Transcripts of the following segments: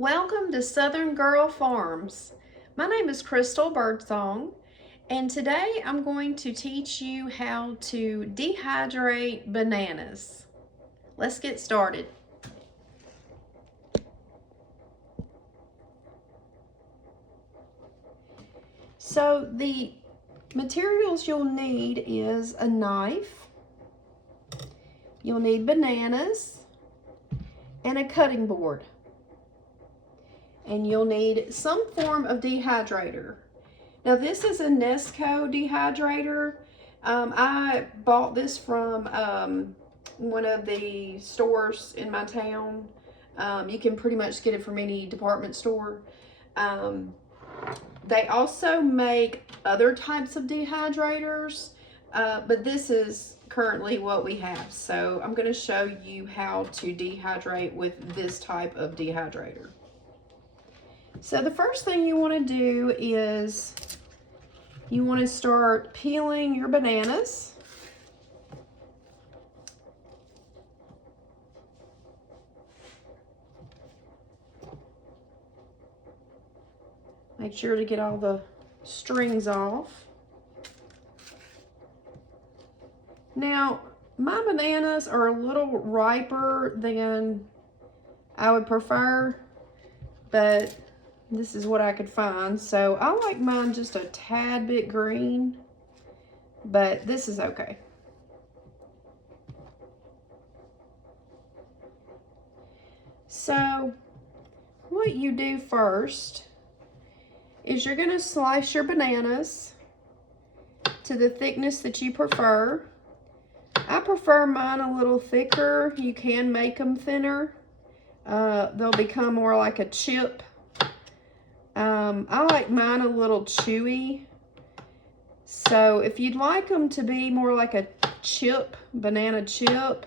Welcome to Southern Girl Farms. My name is Crystal Birdsong, and today I'm going to teach you how to dehydrate bananas. Let's get started. So the materials you'll need is a knife, you'll need bananas, and a cutting board. And you'll need some form of dehydrator. Now this is a Nesco dehydrator. I bought this from one of the stores in my town. You can pretty much get it from any department store. They also make other types of dehydrators, but this is currently what we have. So I'm going to show you how to dehydrate with this type of dehydrator. So the first thing you want to do is you want to start peeling your bananas. Make sure to get all the strings off. Now, my bananas are a little riper than I would prefer, but this is what I could find. So I like mine just a tad bit green, but this is okay. So what you do first is you're going to slice your bananas to the thickness that you prefer. I prefer mine a little thicker. You can make them thinner. They'll become more like a chip. I like mine a little chewy. So if you'd like them to be more like a chip, banana chip,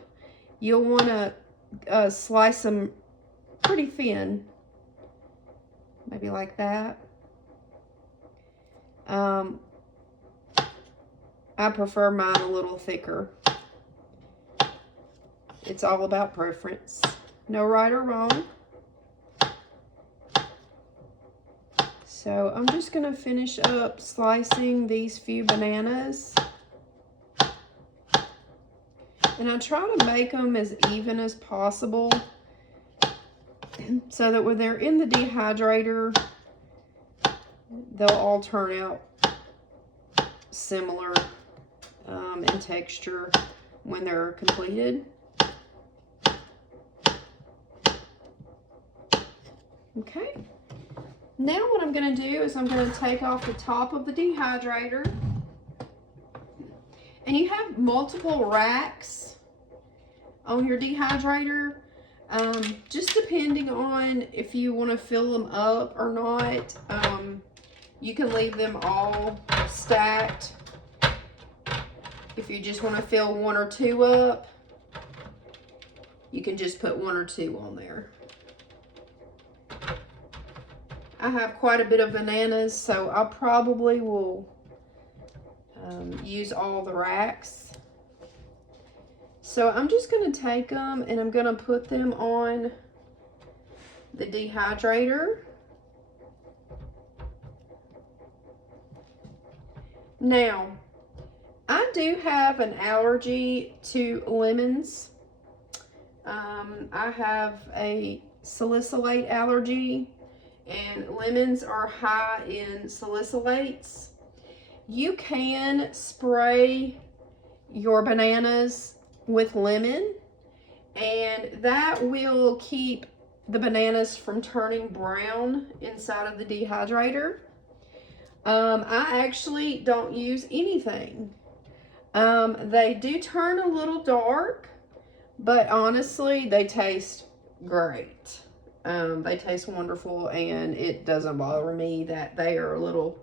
you'll want to slice them pretty thin. Maybe like that. I prefer mine a little thicker. It's all about preference. No right or wrong. So I'm just going to finish up slicing these few bananas. And I try to make them as even as possible so that when they're in the dehydrator, they'll all turn out similar in texture when they're completed. Okay. Now what I'm going to do is I'm going to take off the top of the dehydrator. And you have multiple racks on your dehydrator. Just depending on if you want to fill them up or not. You can leave them all stacked. If you just want to fill one or two up, you can just put one or two on there. I have quite a bit of bananas, so I probably will use all the racks. So I'm just going to take them and I'm going to put them on the dehydrator. Now, I do have an allergy to lemons. I have a salicylate allergy. And lemons are high in salicylates. You can spray your bananas with lemon, and that will keep the bananas from turning brown inside of the dehydrator. I actually don't use anything. They do turn a little dark, but honestly, they taste great. They taste wonderful, and it doesn't bother me that they are a little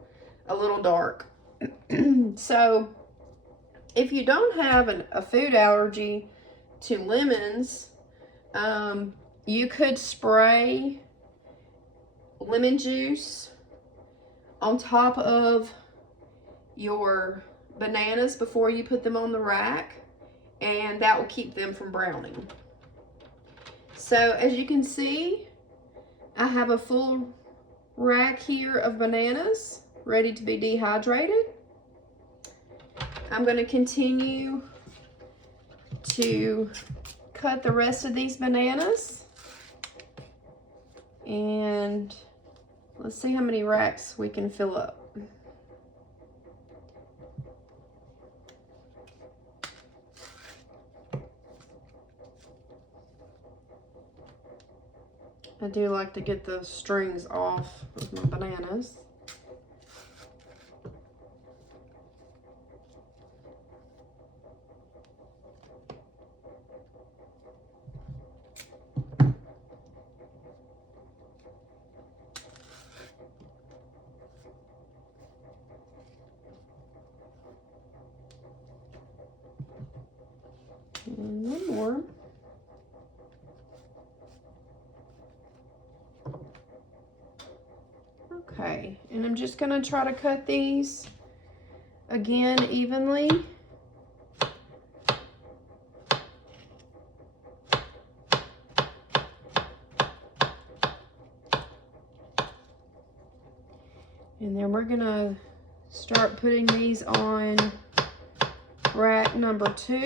dark. So if you don't have a food allergy to lemons, you could spray lemon juice on top of your bananas before you put them on the rack, and that will keep them from browning. So as you can see, I have a full rack here of bananas ready to be dehydrated. I'm going to continue to cut the rest of these bananas, and let's see how many racks we can fill up. I do like to get the strings off of my bananas. And one more. Okay, and I'm just going to try to cut these again evenly. And then we're going to start putting these on rack number 2.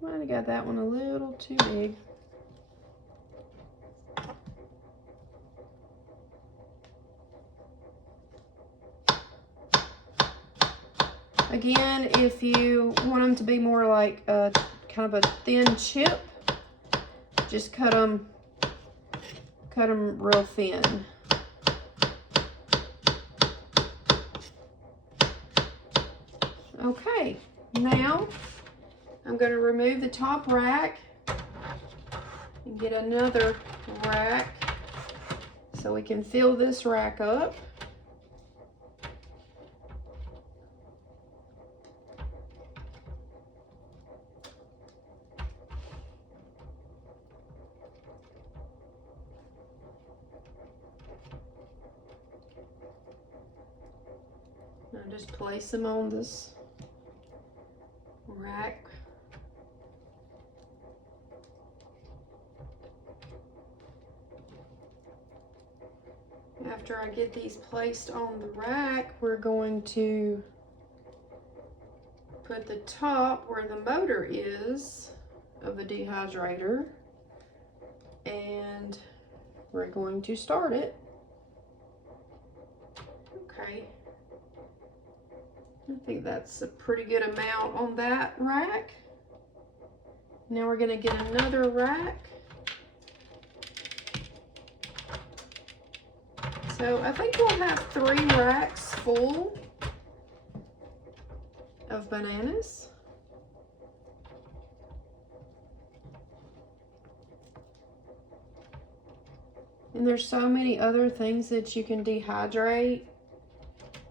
Might have got that one a little too big. Again, if you want them to be more like a kind of a thin chip, just cut them real thin. Okay, now I'm going to remove the top rack and get another rack so we can fill this rack up. Now just place them on this rack. After I get these placed on the rack, we're going to put the top where the motor is of the dehydrator, and we're going to start it. Okay. I think that's a pretty good amount on that rack. Now we're going to get another rack. So I think we'll have 3 racks full of bananas. And there's so many other things that you can dehydrate.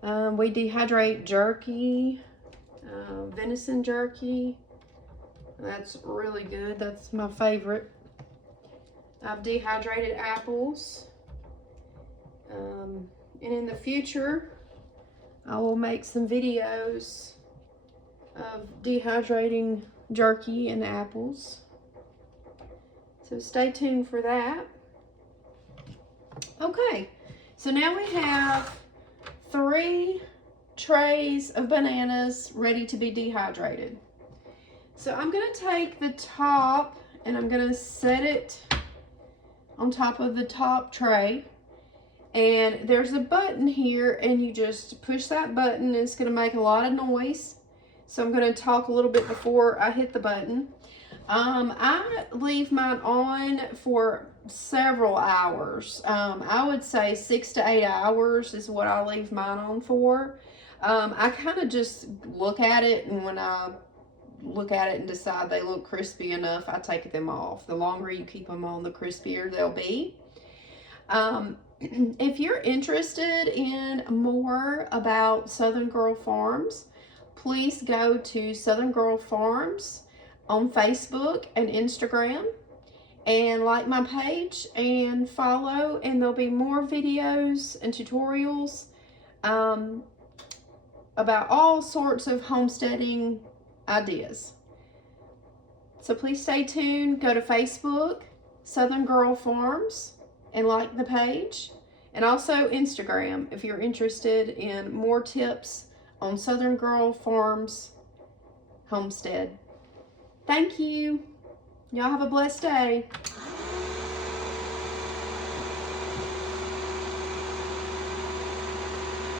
We dehydrate jerky, venison jerky. That's really good. That's my favorite. I've dehydrated apples. And in the future, I will make some videos of dehydrating jerky and apples. So stay tuned for that. Okay, so now we have 3 trays of bananas ready to be dehydrated. So I'm going to take the top and I'm going to set it on top of the top tray. And there's a button here, and you just push that button and it's going to make a lot of noise. So I'm going to talk a little bit before I hit the button. I leave mine on for several hours. I would say 6 to 8 hours is what I leave mine on for. I kind of just look at it, and when I look at it and decide they look crispy enough, I take them off. The longer you keep them on, the crispier they'll be. If you're interested in more about Southern Girl Farms, please go to Southern Girl Farms on Facebook and Instagram, and like my page and follow, and there'll be more videos and tutorials about all sorts of homesteading ideas. So please stay tuned. Go to Facebook, Southern Girl Farms, and like the page. And also Instagram if you're interested in more tips on Southern Girl Farms homestead. Thank you. Y'all have a blessed day.